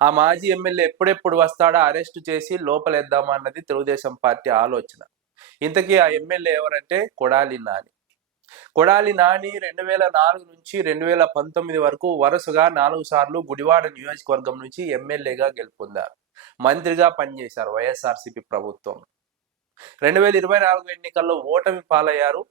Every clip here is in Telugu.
ఆ మాజీ ఎమ్మెల్యే ఎప్పుడెప్పుడు వస్తాడో అరెస్టు చేసి లోపలేద్దామా అన్నది తెలుగుదేశం పార్టీ ఆలోచన. ఇంతకీ ఆ ఎమ్మెల్యే ఎవరంటే కొడాలి నాని. కొడాలి నాని 2004 నుంచి 2019 వరకు వరుసగా 4 సార్లు గుడివాడ నియోజకవర్గం నుంచి ఎమ్మెల్యేగా గెలుపొందారు. మంత్రిగా పనిచేశారు వైఎస్ఆర్సీపీ ప్రభుత్వం. 2024 ఎన్నికల్లో ఓటమి పాలయ్యారు.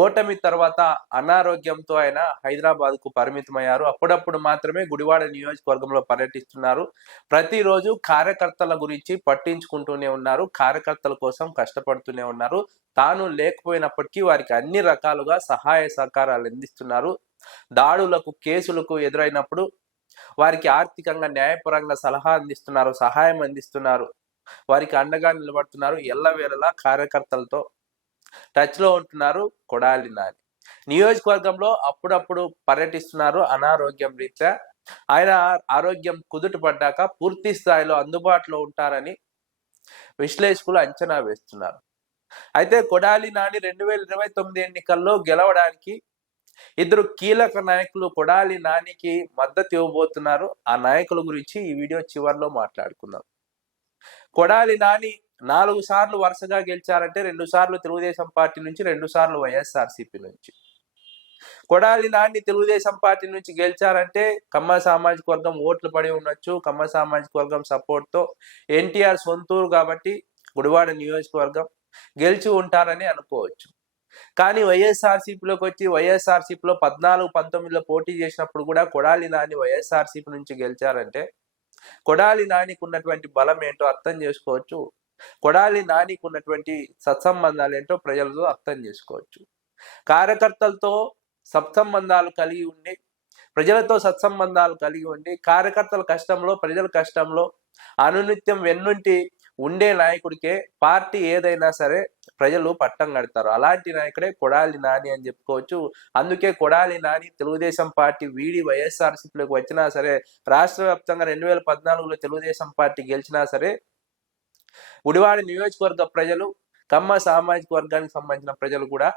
ఓటమి తర్వాత అనారోగ్యంతో ఆయన హైదరాబాద్కు పరిమితమయ్యారు. అప్పుడప్పుడు మాత్రమే గుడివాడ నియోజకవర్గంలో పర్యటిస్తున్నారు. ప్రతిరోజు కార్యకర్తల గురించి పట్టించుకుంటూనే ఉన్నారు. కార్యకర్తల కోసం కష్టపడుతూనే ఉన్నారు. తాను లేకపోయినప్పటికీ వారికి అన్ని రకాలుగా సహాయ సహకారాలు అందిస్తున్నారు. దాడులకు కేసులకు ఎదురైనప్పుడు వారికి ఆర్థికంగా న్యాయపరంగా సలహా అందిస్తున్నారు, సహాయం అందిస్తున్నారు, వారికి అండగా నిలబడుతున్నారు. ఎల్లవేళలా కార్యకర్తలతో టచ్ లో ఉంటున్నారు కొడాలి నాని. నియోజకవర్గంలో అప్పుడప్పుడు పర్యటిస్తున్నారు అనారోగ్యం రీత్యా. ఆయన ఆరోగ్యం కుదుట పడ్డాక పూర్తి స్థాయిలో అందుబాటులో ఉంటారని విశ్లేషకులు అంచనా వేస్తున్నారు. అయితే కొడాలి నాని 2029 ఎన్నికల్లో గెలవడానికి ఇద్దరు కీలక నాయకులు కొడాలి నానికి మద్దతు ఇవ్వబోతున్నారు. ఆ నాయకుల గురించి ఈ వీడియో చివరిలో మాట్లాడుకుందాం. కొడాలి నాని 4 సార్లు వరుసగా గెలిచారంటే 2 సార్లు తెలుగుదేశం పార్టీ నుంచి, 2 సార్లు వైఎస్ఆర్సీపీ నుంచి. కొడాలి నాని తెలుగుదేశం పార్టీ నుంచి గెలిచారంటే కమ్మ సామాజిక వర్గం ఓట్లు పడి ఉండొచ్చు. కమ్మ సామాజిక వర్గం సపోర్ట్ తో ఎన్టీఆర్ సొంతూరు కాబట్టి గుడివాడ నియోజకవర్గం గెలిచి ఉంటారని అనుకోవచ్చు. కానీ వైఎస్ఆర్సీపీలోకి వచ్చి వైఎస్ఆర్సీపీలో 14-19లో పోటీ చేసినప్పుడు కూడా కొడాలి నాని వైఎస్ఆర్సీపీ నుంచి గెలిచారంటే కొడాలి నానికి ఉన్నటువంటి బలం ఏంటో అర్థం చేసుకోవచ్చు. కొడాలి నానికి ఉన్నటువంటి సత్సంబంధాలు ఏంటో ప్రజలతో అర్థం చేసుకోవచ్చు. కార్యకర్తలతో సత్సంబంధాలు కలిగి ఉండి, ప్రజలతో సత్సంబంధాలు కలిగి ఉండి, కార్యకర్తల కష్టంలో ప్రజల కష్టంలో అనునిత్యం వెన్నుంటి ఉండే నాయకుడికే పార్టీ ఏదైనా సరే ప్రజలు పట్టం కడతారు. అలాంటి నాయకుడే కొడాలి నాని అని చెప్పుకోవచ్చు. అందుకే కొడాలి నాని తెలుగుదేశం పార్టీ వీడి వైఎస్ఆర్సీపీలోకి వచ్చినా సరే, రాష్ట్ర వ్యాప్తంగా 2014లో తెలుగుదేశం పార్టీ గెలిచినా సరే, గుడివాడ నియోజకవర్గ ప్రజలు, కమ్మ సామాజిక వర్గానికి సంబంధించిన ప్రజలు కూడా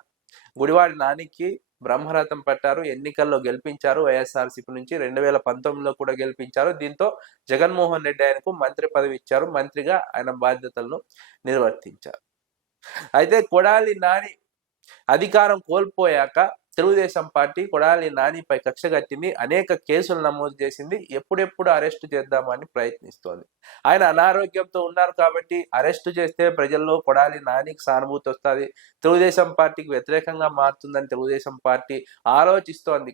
గుడివాడ నానికి బ్రహ్మరథం పట్టారు. ఎన్నికల్లో గెలిపించారు. వైఎస్ఆర్సీపీ నుంచి 2019లో కూడా గెలిపించారు. దీంతో జగన్మోహన్ రెడ్డి ఆయనకు మంత్రి పదవి ఇచ్చారు. మంత్రిగా ఆయన బాధ్యతలను నిర్వర్తించారు. అయితే కొడాలి నాని అధికారం కోల్పోయాక తెలుగుదేశం పార్టీ కొడాలి నానిపై కక్ష కట్టింది. అనేక కేసులు నమోదు చేసింది. ఎప్పుడెప్పుడు అరెస్టు చేద్దామని ప్రయత్నిస్తోంది. ఆయన అనారోగ్యంతో ఉన్నారు కాబట్టి అరెస్టు చేస్తే ప్రజల్లో కొడాలి నానికి సానుభూతి వస్తుంది, తెలుగుదేశం పార్టీకి వ్యతిరేకంగా మారుతుందని తెలుగుదేశం పార్టీ ఆలోచిస్తోంది.